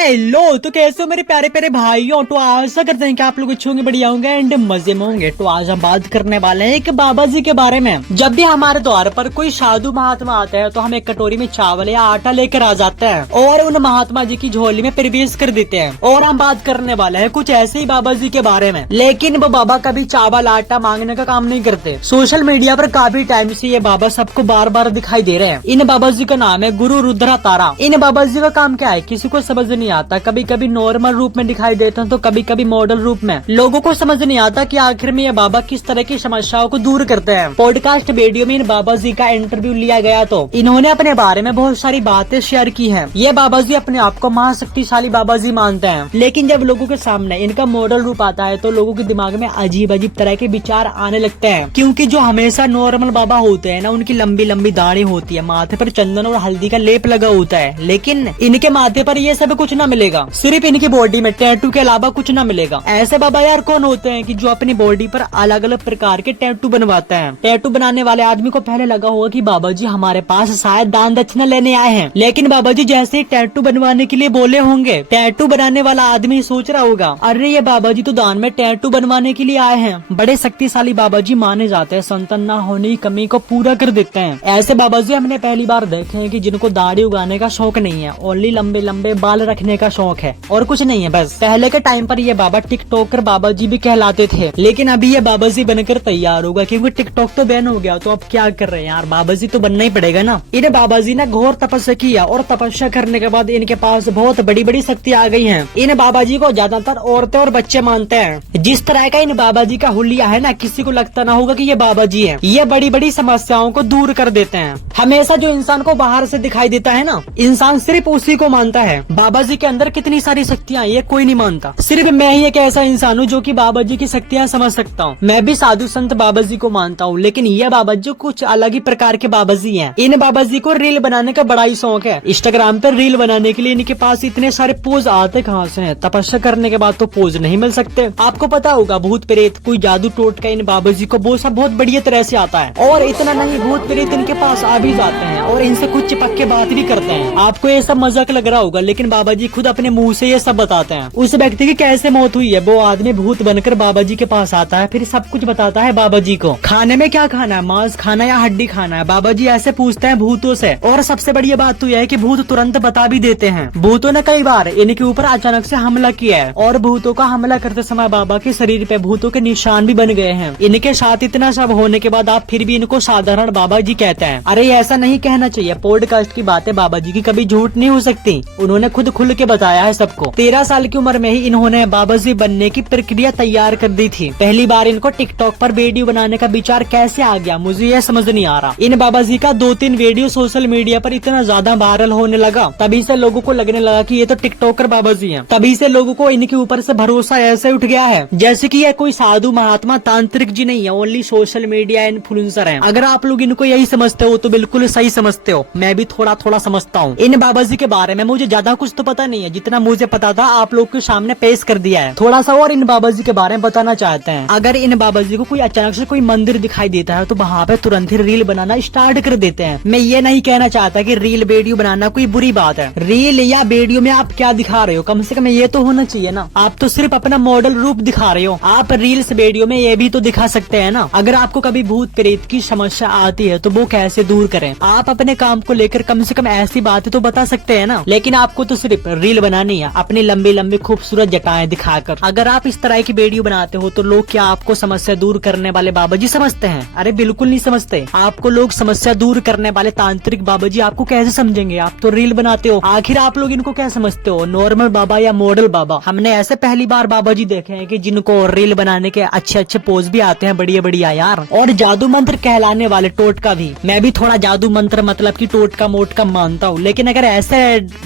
Hello, तो कैसे हो मेरे प्यारे प्यारे भाइयों। तो आशा करते हैं कि आप लोग अच्छे होंगे, बढ़िया होंगे एंड मजे में होंगे। तो आज हम बात करने वाले हैं एक बाबा जी के बारे में। जब भी हमारे द्वार पर कोई साधु महात्मा आते हैं तो हम एक कटोरी में चावल या आटा लेकर आ जाते हैं और उन महात्मा जी की झोली में प्रवेश कर देते हैं। और हम बात करने वाले हैं कुछ ऐसे ही बाबा जी के बारे में। लेकिन वो बाबा कभी चावल आटा मांगने का काम नहीं करते। सोशल मीडिया पर काफी टाइम से ये बाबा सबको बार बार दिखाई दे रहे हैं। इन बाबा जी का नाम है गुरु रुद्रा तारा। इन बाबा जी का काम क्या है किसी को समझ नहीं आता। कभी कभी नॉर्मल रूप में दिखाई देते हैं तो कभी कभी मॉडल रूप में। लोगों को समझ नहीं आता कि आखिर में ये बाबा किस तरह की समस्याओं को दूर करते हैं। पॉडकास्ट वीडियो में इन बाबा जी का इंटरव्यू लिया गया तो इन्होंने अपने बारे में बहुत सारी बातें शेयर की हैं। ये बाबा जी अपने आप को महाशक्तिशाली बाबा जी मानते हैं, लेकिन जब लोगों के सामने इनका मॉडल रूप आता है तो लोगों के दिमाग में अजीब अजीब तरह के विचार आने लगते हैं। क्योंकि जो हमेशा नॉर्मल बाबा होते हैं ना, उनकी लंबी लंबी दाढ़ी होती है, माथे पर चंदन और हल्दी का लेप लगा होता है, लेकिन इनके माथे पर ये सब कुछ न मिलेगा। सिर्फ इनकी बॉडी में टैटू के अलावा कुछ न मिलेगा। ऐसे बाबा यार कौन होते हैं कि जो अपनी बॉडी पर अलग अलग प्रकार के टैटू बनवाते हैं। टैटू बनाने वाले आदमी को पहले लगा होगा कि बाबा जी हमारे पास शायद दान दक्षिणा लेने आए हैं, लेकिन बाबा जी जैसे ही टैटू बनवाने के लिए बोले होंगे, टैटू बनाने वाला आदमी सोच रहा होगा अरे ये बाबा जी तो दान में टैटू बनवाने के लिए आए हैं। बड़े शक्तिशाली बाबा जी माने जाते हैं, संतान न होने की कमी को पूरा कर देते हैं। ऐसे बाबा जी हमने पहली बार देखे हैं कि जिनको दाढ़ी उगाने का शौक नहीं है, ओनली लंबे लंबे बाल रखने का शौक है और कुछ नहीं है बस। पहले के टाइम पर ये बाबा टिकटॉकर बाबा जी भी कहलाते थे, लेकिन अभी ये बाबा जी बनकर तैयार होगा क्योंकि टिकटॉक तो बैन हो गया। तो अब क्या कर रहे हैं यार, बाबा जी तो बनना ही पड़ेगा ना। इन बाबा जी ने घोर तपस्या किया और तपस्या करने के बाद इनके पास बहुत बड़ी बड़ी शक्ति आ गई है। इन बाबा जी को ज्यादातर औरतें और बच्चे मानते हैं। जिस तरह का इन बाबा जी का हुलिया है ना, किसी को लगता ना होगा कि ये बाबा जी है। ये बड़ी बड़ी समस्याओं को दूर कर देते हैं। हमेशा जो इंसान को बाहर से दिखाई देता है ना, इंसान सिर्फ उसी को मानता है। बाबा जी के अंदर कितनी सारी शक्तियां ये कोई नहीं मानता। सिर्फ मैं ही एक ऐसा इंसान हूँ जो कि बाबा जी की शक्तियां समझ सकता हूँ। मैं भी साधु संत बाबा जी को मानता हूँ, लेकिन ये बाबा जी कुछ अलग ही प्रकार के बाबा जी हैं। इन बाबा जी को रील बनाने का बड़ा ही शौक है। इंस्टाग्राम पर रील बनाने के लिए इनके पास इतने सारे पोज आते कहाँ से हैं। तपस्या करने के बाद तो पोज नहीं मिल सकते। आपको पता होगा भूत प्रेत कोई जादू टोटका इन बाबा जी को वो सब बहुत बढ़िया तरह से आता है। और इतना नहीं, भूत प्रेत इनके पास आ भी जाते हैं और इनसे कुछ चिपक के बात भी करते हैं। आपको ये सब मजाक लग रहा होगा, लेकिन बाबा जी खुद अपने मुंह से ये सब बताते हैं। उस व्यक्ति की कैसे मौत हुई है, वो आदमी भूत बनकर बाबा जी के पास आता है, फिर सब कुछ बताता है बाबा जी को। खाने में क्या खाना है, मांस खाना या हड्डी खाना है, बाबा जी ऐसे पूछते हैं भूतों से। और सबसे बढ़िया बात तो यह है कि भूत तुरंत बता भी देते हैं। भूतों ने कई बार इनके ऊपर अचानक से हमला किया है और भूतों का हमला करते समय बाबा के शरीर पे भूतों के निशान भी बन गए हैं। इनके साथ इतना सब होने के बाद आप फिर भी इनको साधारण बाबा जी कहते हैं। अरे ऐसा नहीं कहना चाहिए। पॉडकास्ट की बातें बाबा जी की कभी झूठ नहीं हो सकती। उन्होंने खुद खुल के बताया है सबको। 13 साल की उम्र में ही इन्होंने बाबा जी बनने की प्रक्रिया तैयार कर दी थी। पहली बार इनको टिकटॉक पर वीडियो बनाने का विचार कैसे आ गया, मुझे यह समझ नहीं आ रहा। इन बाबा जी का 2-3 वीडियो सोशल मीडिया पर इतना ज्यादा वायरल होने लगा, तभी से लोगों को लगने लगा कि ये तो टिकटॉकर बाबा जी हैं। तभी से लोगों को इनके ऊपर से भरोसा ऐसे उठ गया है जैसे कि ये कोई साधु महात्मा तांत्रिक जी नहीं है, ओनली सोशल मीडिया इन्फ्लुएंसर हैं। अगर आप लोग इनको यही समझते हो तो बिल्कुल सही समझते हो। मैं भी थोड़ा थोड़ा समझता हूँ। इन बाबा जी के बारे में मुझे ज्यादा कुछ तो पता नहीं है, जितना मुझे पता था आप लोग के सामने पेश कर दिया है। थोड़ा सा और इन बाबा जी के बारे में बताना चाहते हैं। अगर इन बाबा जी को कोई अचानक से कोई मंदिर दिखाई देता है तो वहाँ पे तुरंत ही रील बनाना स्टार्ट कर देते हैं। मैं ये नहीं कहना चाहता कि रील वीडियो बनाना कोई बुरी बात है। रील या वीडियो में आप क्या दिखा रहे हो, कम से कम ये तो होना चाहिए ना। आप तो सिर्फ अपना मॉडल रूप दिखा रहे हो। आप रील्स वीडियो में ये भी तो दिखा सकते हैं ना। अगर आपको कभी भूत प्रेत की समस्या आती है तो वो कैसे दूर करें, आप अपने काम को लेकर कम से कम ऐसी बातें तो बता सकते हैं ना। लेकिन आपको तो सिर्फ रील बनानी है अपनी लंबी लंबी खूबसूरत जटाएं दिखाकर। अगर आप इस तरह की वीडियो बनाते हो तो लोग क्या आपको समस्या दूर करने वाले बाबा जी समझते हैं? अरे बिल्कुल नहीं समझते। आपको लोग समस्या दूर करने वाले तांत्रिक बाबा जी आपको कैसे समझेंगे? आप तो रील बनाते हो। आखिर आप लोग इनको क्या समझते हो, नॉर्मल बाबा या मॉडल बाबा? हमने ऐसे पहली बार बाबा जी देखे हैं कि जिनको रील बनाने के अच्छे अच्छे पोज भी आते हैं, बढ़िया बढ़िया यार। और जादू मंत्र कहलाने वाले टोटका भी। मैं भी थोड़ा जादू मंत्र मतलब की टोटका मोटका मानता हूँ, लेकिन अगर ऐसे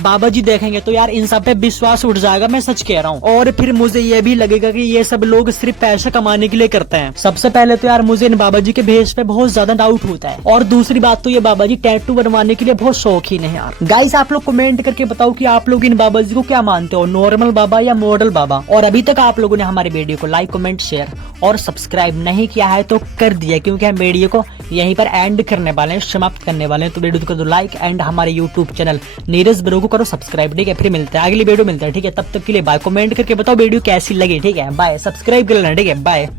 बाबा जी देखेंगे तो यार इन सब पे विश्वास उठ जाएगा, मैं सच कह रहा हूँ। और फिर मुझे ये भी लगेगा कि ये सब लोग सिर्फ पैसा कमाने के लिए करते हैं। सबसे पहले तो यार मुझे इन बाबा जी के भेष पे बहुत ज्यादा डाउट होता है, और दूसरी बात तो ये बाबा जी टैटू बनवाने के लिए बहुत शौकीन है यार। गाइस आप लोग कमेंट करके बताओ कि आप लोग इन बाबा जी को क्या मानते हो, नॉर्मल बाबा या मॉडल बाबा। और अभी तक आप लोगों ने हमारे वीडियो को लाइक कमेंट शेयर और सब्सक्राइब नहीं किया है तो कर दिया, क्योंकि हम वीडियो को यहीं पर एंड करने वाले हैं, समाप्त करने वाले हैं। तो वीडियो को कर दो लाइक एंड हमारे यूट्यूब चैनल नीरज ब्रो को करो सब्सक्राइब, ठीक है। फिर मिलते हैं अगली वीडियो मिलता है, ठीक है। तब तक के लिए बाय। कमेंट करके बताओ वीडियो कैसी लगी, ठीक है। बाय, सब्सक्राइब कर लेना, ठीक है। बाय।